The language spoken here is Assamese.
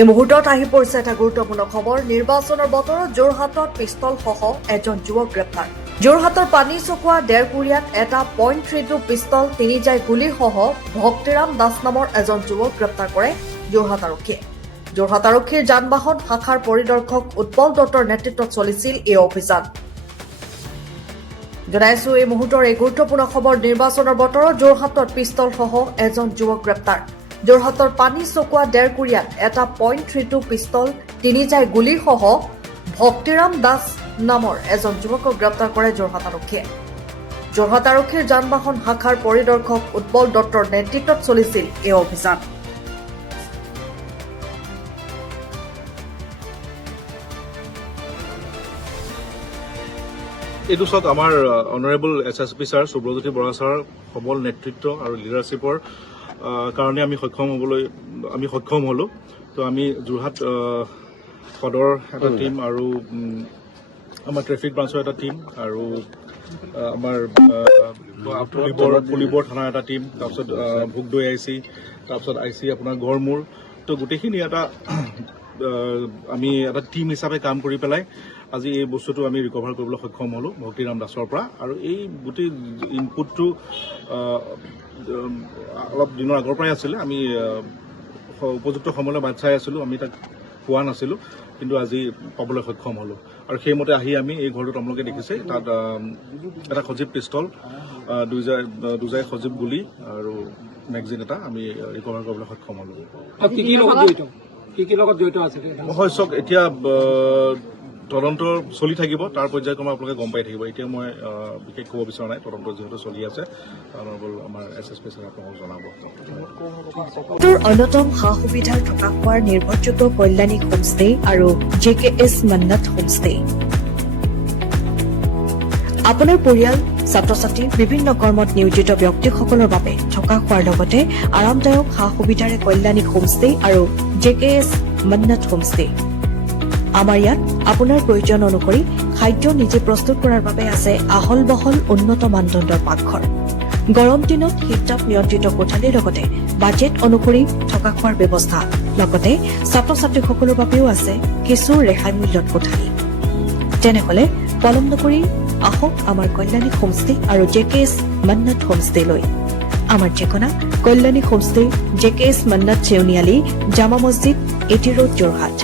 এই মুহূৰ্তত আহি পৰিছে এটা গুৰুত্বপূৰ্ণ খবৰ। নিৰ্বাচনৰ বতৰত যোৰহাটত পিষ্টলসহ এজন যুৱক গ্ৰেপ্তাৰ। যোৰহাটৰ পানী চকোৱা ডেৰকুৰিয়াত এটা .32 পিষ্টল, 3 জাই গুলীসহ ভক্তিৰাম দাস নামৰ এজন যুৱক গ্ৰেপ্তাৰ কৰে যোৰহাট আৰক্ষীয়ে। যোৰহাট আৰক্ষীৰ যান বাহন শাখাৰ পৰিদৰ্শক উৎপল দত্তৰ নেতৃত্বত চলিছিল এই অভিযান। জনাইছো এই মুহূৰ্তৰ এই গুৰুত্বপূৰ্ণ খবৰ। নিৰ্বাচনৰ বতৰত যোৰহাটত পিষ্টলসহ এজন যুৱক গ্ৰেপ্তাৰ। যোৰহাটৰ পানী চকোৱা ডেৰকুৰিয়াত এটা .32 পিষ্টল, 3 জাই গুলীসহ ভক্তিৰাম দাস নামৰ এজন যুৱকক গ্ৰেপ্তাৰ কৰে যোৰহাট আৰক্ষীয়ে। যোৰহাট আৰক্ষীৰ যান বাহন শাখাৰ পৰিদৰ্শক উৎপল দত্তৰ নেতৃত্বত চলিছিল এই অভিযান। এইটো চাওক, আমাৰ অনাৰেবল SSP ছাৰ সুব্ৰজ্যোতি বৰা ছাৰৰ সবল নেতৃত্ব আৰু লিডাৰশ্বিপৰ কাৰণে আমি সক্ষম হলো। তো আমি যোৰহাট সদৰ এটা টিম আৰু আমাৰ ট্ৰেফিক ব্ৰাঞ্চৰ এটা টিম আৰু আমাৰ পুলিবৰ থানাৰ এটা টিম, তাৰপিছত ভোগদৈ IC, তাৰপিছত IC আপোনাৰ গড়মূৰ, তো গোটেইখিনি আমি এটা টিম হিচাপে কাম কৰি পেলাই আজি এই বস্তুটো আমি ৰিকভাৰ কৰিবলৈ সক্ষম হলো ভক্তিৰাম দাসৰ পৰা। আৰু এই গোটেই ইনপুটটো অলপ দিনৰ আগৰ পৰাই আছিলে। আমি উপযুক্ত সময়লৈ বাট চাই আছিলোঁ, আমি তাক পোৱা নাছিলোঁ, কিন্তু আজি পাবলৈ সক্ষম হলোঁ। আৰু সেইমতে আহি আমি এই ঘৰটোত আপোনালোকে দেখিছে, তাত এটা সজীৱ পিষ্টল, দুজাই সজীৱ গুলী আৰু মেগজিন এটা আমি ৰিকভাৰ কৰিবলৈ সক্ষম হলোঁ। হয় চাওক, এতিয়া তদন্ত চলি থাকিব, তাৰ পৰ্যায়ক্ৰমে আপোনালোকে গম পাই থাকিব। এতিয়া মই বিশেষ ক'ব বিচৰা নাই, তদন্ত যিহেতু চলি আছে, আমাৰ SSP ছাৰে আপোনালোকক জনাব। অন্যতম সা সুবিধাৰ থকা খোৱাৰ নিৰ্ভৰযোগ্য কল্যাণী হোমষ্টে আৰু JKS মান্নাত হোমষ্টে। আপোনাৰ পৰিয়াল, ছাত্ৰ ছাত্ৰী, বিভিন্ন কৰ্মত নিয়োজিত ব্যক্তিসকলৰ বাবে থকা খোৱাৰ লগতে আৰামদায়ক সা সুবিধাৰে কল্যাণী হোমষ্টে আৰু JKS মান্নাত হোমষ্টে। আমাৰ ইয়াত আপোনাৰ প্ৰয়োজন অনুসৰি খাদ্য নিজে প্ৰস্তুত কৰাৰ বাবে আছে আহল বহল উন্নত মানদণ্ডৰ পাকঘৰ। গৰম দিনত শীততাপ নিয়ন্ত্ৰিত কোঠালিৰ লগতে বাজেট অনুসৰি থকা খোৱাৰ ব্যৱস্থা, লগতে ছাত্ৰ ছাত্ৰীসকলৰ বাবেও আছে কিছু ৰেহাই মূল্যত কোঠালি। তেনেহলে পলম নকৰি আহক আমাৰ কল্যাণী হোমষ্টে আৰু JKS মান্নাত হোমষ্টেলৈ। আমাৰ ঠিকনা কল্যাণী হোমষ্টে, JKS মান্নাত চেউনিয়ালী, জামা মছজিদ, 80 ৰোড, যোৰহাট।